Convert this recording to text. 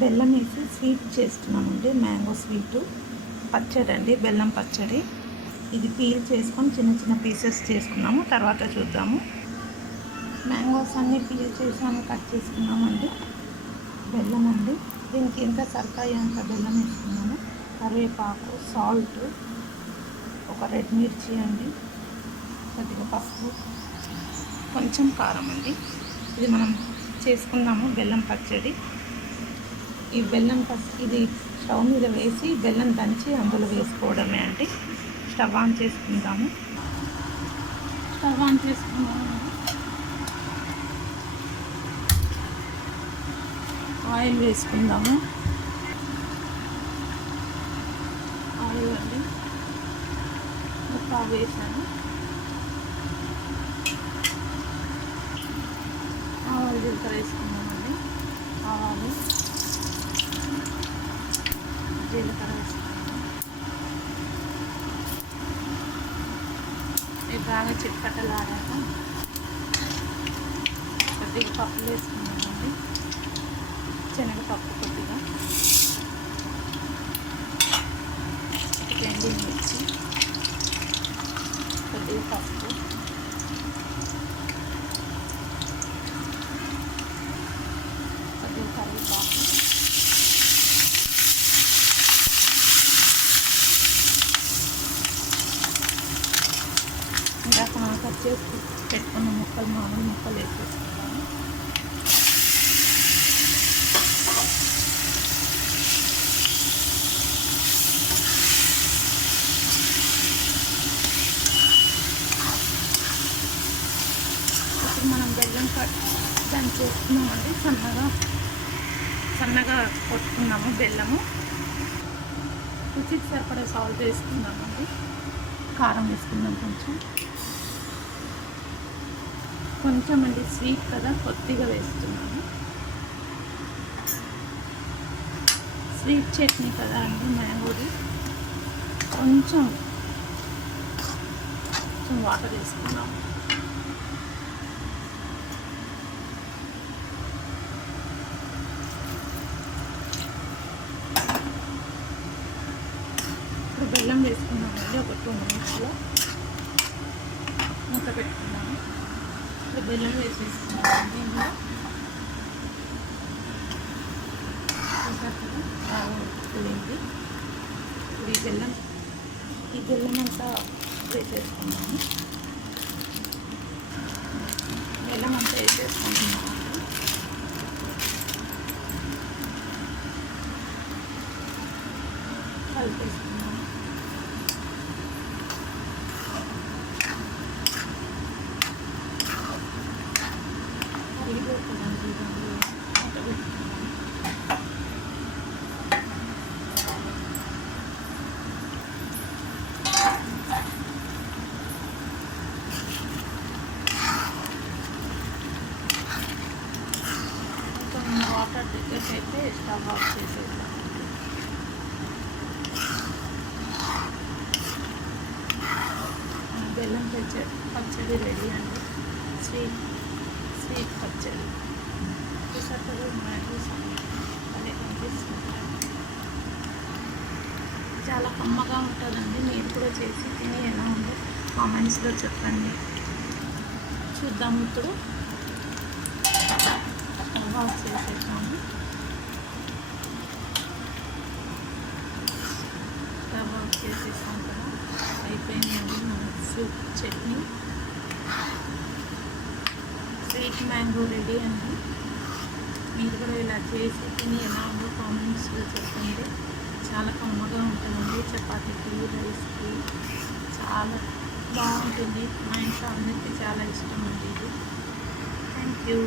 బెల్లం వేసి స్వీట్ చేస్తున్నామండి. మ్యాంగో స్వీటు పచ్చడి అండి, బెల్లం పచ్చడి. ఇది పీల్ చేసుకొని చిన్న చిన్న పీసెస్ చేసుకున్నాము, తర్వాత చూద్దాము. మ్యాంగోస్ అన్నీ పీల్ చేసాము, కట్ చేసుకున్నామండి. బెల్లం అండి, దీనికి ఎంత సరికాయ అంత బెల్లం వేసుకున్నాము. కరివేపాకు, సాల్ట్, ఒక రెడ్ మిర్చి అండి, కొద్దిగా పసుపు, కొంచెం కారం అండి. ఇది మనం చేసుకున్నాము బెల్లం పచ్చడి. ఈ బెల్లం ఇది స్టవ్ మీద వేసి బెల్లం దంచి అందులో వేసుకోవడమే అండి. స్టవ్ ఆన్ చేసుకుందాము. ఆయిల్ వేసుకుందాము. ఆయిల్ అండి మొత్తం వేసాను. ఆవాలు జీలకర్ర వేసుకుందామండి. ఆవాలు జీలకర్ర వేసుకుందాం. ఇవి బాగా చిట్పట్టలాడాక కొద్దిగా పప్పులు వేసుకుందామండి. శనగపప్పు కొద్దిగా, ఎండు మిర్చి, కొద్దిగా పసుపు, కొద్దిగా కరివేపాకు, ఇందాక మనం కట్ చేసి పెట్టుకున్న ముక్కలు, మామూలు ముక్కలు వేసేసుకుంటాము. ఇప్పుడు మనం బెల్లం దాన్ని చేసుకున్నామండి. సన్నగా కొట్టుకున్నాము బెల్లము. రుచికి సరిపడే సాల్ట్ వేసుకున్నామండి. కారం వేసుకుందాం కొంచెం అండి, స్వీట్ కదా కొద్దిగా వేస్తున్నాము. స్వీట్ చట్నీ కదా అండి మ్యాంగోది. కొంచెం వాటర్ వేసుకున్నాము. ఇప్పుడు బెల్లం వేసుకున్నామండి. ఒక 2 మినిట్స్లో మూత పెట్టుకున్నాము. ఇప్పుడు బెల్లం వేసేసుకున్నాము. దీంట్లో ఉడికింది. ఇప్పుడు ఈ బెల్లం అంతా వేసేసుకున్నాము. బెల్లం అంతా వేసేసుకుంటున్నాము. కలిపేసుకున్నాము. వాటర్ దగ్గరికి అయితే స్టవ్ ఆఫ్ చేసేద్దాం. బెల్లం పచ్చడి రెడీ అండి. స్వీట్ పచ్చడి చూసారు. మ్యాంగోస్ అనే కనిపిస్తుంది. చాలా కమ్మగా ఉంటుందండి. మీరు కూడా చేసి తిని ఎలా ఉందో కామెంట్స్లో చెప్పండి. చూద్దాం. ఇప్పుడు స్టవ్ ఆఫ్ చేసేసాము. స్టవ్ ఆఫ్ చేసేసాం కదా, అయిపోయిందండి మన fruit chutney. Sweet mango ready అండి. మీరు కూడా ఇలా చేసి తిని ఎలా ఉందో కామెంట్స్లో చెప్పండి. చాలా కమ్మగా ఉంటుందండి. చపాతీకి, రైస్కి చాలా బాగుంటుంది. మా ఇంట్లో అందరికీ చాలా ఇష్టం అండి ఇది. Thank you.